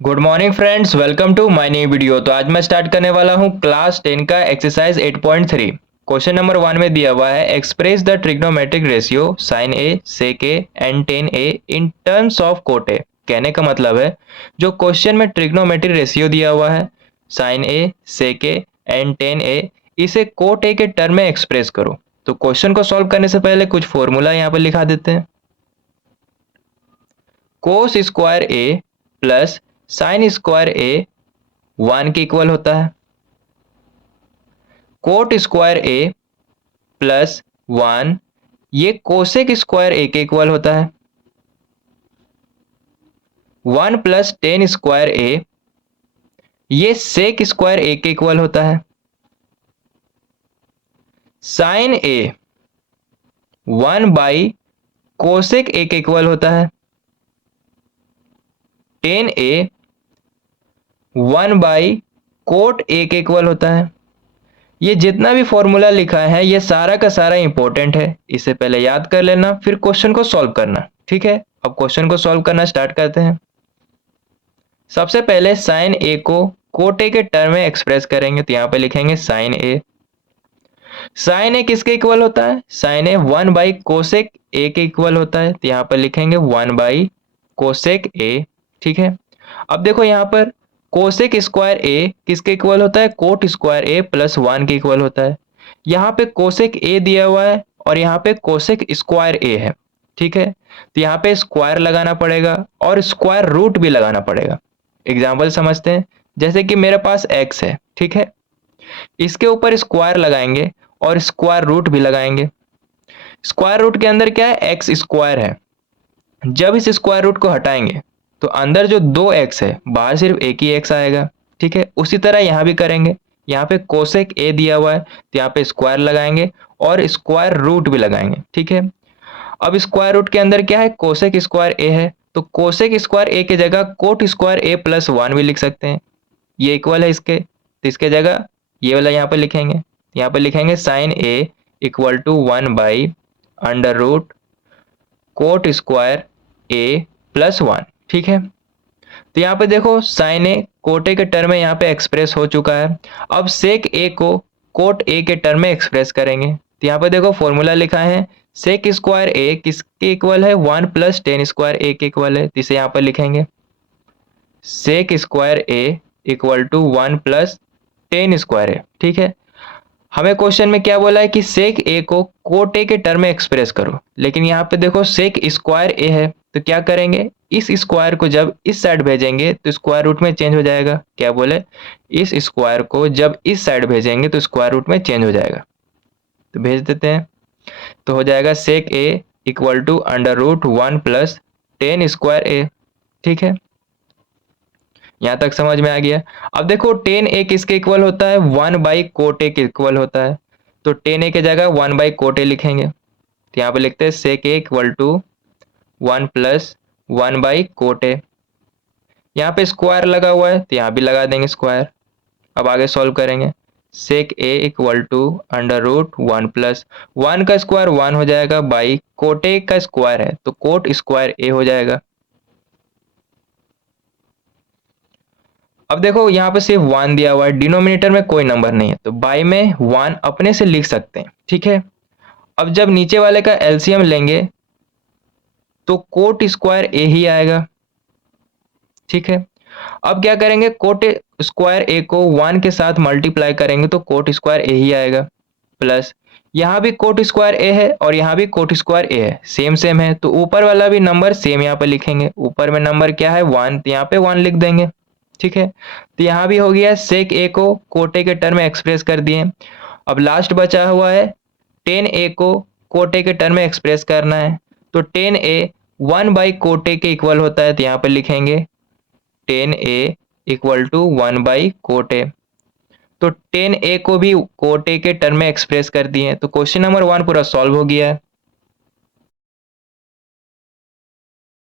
Good morning friends, welcome to my new video. तो आज मैं स्टार्ट करने वाला हूं क्लास 10 का एक्सरसाइज 8.3। क्वेश्चन नंबर 1 में दिया हुआ है express the trigonometric ratio sin a sec a and tan a in terms of cot a। कहने का मतलब है जो क्वेश्चन में ट्रिग्नोमेट्रिक रेशियो दिया हुआ है sin a sec a and tan a, इसे कोट a के टर्म में एक्सप्रेस करो। तो क्वेश्चन को सॉल्व करने से पहले कुछ फॉर्मूला यहाँ पर लिखा देते हैं। Cos square a plus sine square A 1 के इक्वल होता है। कोट स्क्वायर ए प्लस 1 ये कोसेक स्क्वायर ए के इक्वल होता है। 1 प्लस टेन स्क्वायर ए ये सेक स्क्वायर ए के इक्वल होता है। Sine A 1 by cosec A के इक्वल होता है। Tan A 1 by cot A के इक्वल होता है। ये जितना भी फॉर्मूला लिखा है ये सारा का सारा इंपॉर्टेंट है, इसे पहले याद कर लेना फिर क्वेश्चन को सॉल्व करना। ठीक है, अब क्वेश्चन को सॉल्व करना स्टार्ट करते हैं। सबसे पहले साइन ए को कोट ए के टर्म में एक्सप्रेस करेंगे, तो यहाँ पे लिखेंगे साइन ए। साइन ए किसके इक्वल होता है? Sine A 1 by cosec A के इक्वल होता है, तो यहाँ पर लिखेंगे 1 बाई कोसेक ए। ठीक है, अब देखो यहाँ पर कोसेक स्क्वायर ए किसके इक्वल होता है? कोट स्क्वायर ए प्लस 1 के इक्वल होता है। यहाँ पे कोसेक ए दिया हुआ है और यहाँ पे कोसेक स्क्वायर ए है। ठीक है, तो यहाँ पे स्क्वायर लगाना पड़ेगा और स्क्वायर रूट भी लगाना पड़ेगा। एग्जाम्पल समझते हैं, जैसे कि मेरे पास x है, ठीक है, इसके ऊपर स्क्वायर लगाएंगे और स्क्वायर रूट भी लगाएंगे। स्क्वायर रूट के अंदर क्या है? एक्स स्क्वायर है। जब इस स्क्वायर रूट को हटाएंगे तो अंदर जो 2x है बाहर सिर्फ एक ही x आएगा। ठीक है, उसी तरह यहाँ भी करेंगे। यहाँ पे कोसेक ए दिया हुआ है तो यहाँ पे स्क्वायर लगाएंगे और स्क्वायर रूट भी लगाएंगे। ठीक है, अब स्क्वायर रूट के अंदर क्या है? कोसेक स्क्वायर ए है, तो कोसेक स्क्वायर ए की जगह कोट स्क्वायर ए प्लस 1 भी लिख सकते हैं। ये इक्वल है इसके, तो इसके जगह ये वाला यहाँ पे लिखेंगे। यहाँ पे लिखेंगे sine A equal to 1 by under root cot square A plus 1। ठीक है, तो यहाँ पे देखो साइन ए कोट ए के टर्म में यहाँ पे एक्सप्रेस हो चुका है। अब सेक ए को कोट ए के टर्म में एक्सप्रेस करेंगे, तो यहाँ पे देखो फॉर्मूला लिखा है सेक स्क्वायर ए किसके इक्वल है? 1 प्लस टेन स्क्वायर ए के इक्वल है, तो इसे यहाँ पर लिखेंगे sec square A equal to 1 plus tan square A. ठीक है, हमें क्वेश्चन में क्या बोला है कि सेक ए को कोट ए के टर्म में एक्सप्रेस करो, लेकिन यहाँ पे देखो सेक स्क्वायर ए है, तो क्या करेंगे? इस स्क्वायर को जब इस साइड भेजेंगे तो स्क्वायर रूट में चेंज हो जाएगा। क्या बोले? इस स्क्वायर को जब इस साइड भेजेंगे तो स्क्वायर रूट में चेंज हो जाएगा, तो भेज देते हैं। तो हो जाएगा sec A equal to under root 1 plus tan square A. ठीक है, यहाँ तक समझ में आ गया। अब देखो टेन ए किसके इक्वल होता है? 1 बाई कोट ए के इक्वल होता है, तो टेन ए की जगह 1 बाई कोट ए लिखेंगे, तो यहाँ पे लिखते हैं sec A equal to 1 plus 1 by cot A. यहाँ पे स्क्वायर लगा हुआ है तो यहाँ भी लगा देंगे स्क्वायर। अब आगे सॉल्व करेंगे, sec A equal to under root 1 plus 1 का स्क्वायर 1 हो जाएगा बाई कोट ए का स्क्वायर है तो कोट स्क्वायर ए हो जाएगा। अब देखो यहाँ पे सिर्फ 1 दिया हुआ है, डिनोमिनेटर में कोई नंबर नहीं है, तो बाई में 1 अपने से लिख सकते हैं। ठीक है, अब जब नीचे वाले का एलसीएम लेंगे तो कोट स्क्वायर ए ही आएगा। ठीक है, अब क्या करेंगे? कोट स्क्वायर ए को 1 के साथ मल्टीप्लाई करेंगे तो कोट स्क्वायर ए ही आएगा, प्लस यहाँ भी कोट स्क्वायर ए है और यहाँ भी कोट स्क्वायर ए है, सेम सेम है, तो ऊपर वाला भी नंबर सेम यहाँ पे लिखेंगे। ऊपर में नंबर क्या है? 1, तो यहाँ पे 1 लिख देंगे। ठीक है, तो यहाँ भी हो गया सेक ए को कोट ए के टर्म में एक्सप्रेस कर दिए। अब लास्ट बचा हुआ है टेन ए को कोट ए के टर्म में एक्सप्रेस करना है, तो tan A 1 by cot A के इक्वल होता है, तो यहाँ पे लिखेंगे tan A equal to 1 by cot A. तो टेन ए को भी कोट ए के टर्म में एक्सप्रेस कर दिए, तो क्वेश्चन नंबर 1 पूरा सॉल्व हो गया है।